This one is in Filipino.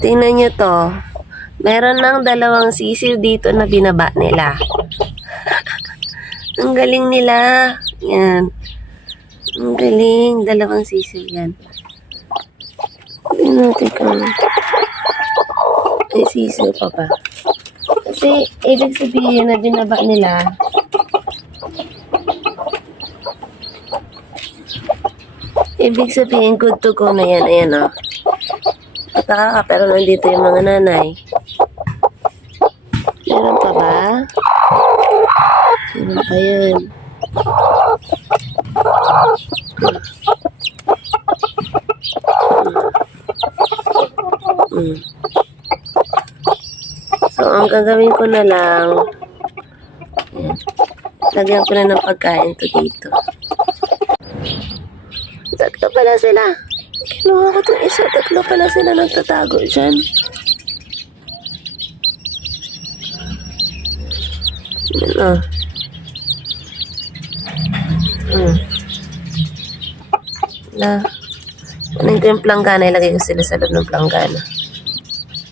Tingnan nyo to. Meron ng dalawang sisiw dito na binaba nila. Ang galing nila. Yan. Ang galing. Dalawang sisiw yan. Tingnan natin kung may sisiw pa ba. Kasi, ibig sabihin na binaba nila. Ibig sabihin, good to go na yan. Ayan o. At pero nandito yung mga nanay. Meron pa ba? Meron pa yun. So, ang gagawin ko na lang, ayan, lagyan ko na ng pagkain to dito. Tatlo pala sila. Kinuha ko itong isa. Tatlo pala sila nagtatago dyan. Yan na. Kunin ko yung planggana. Ilagay ko sila sa loob ng planggana.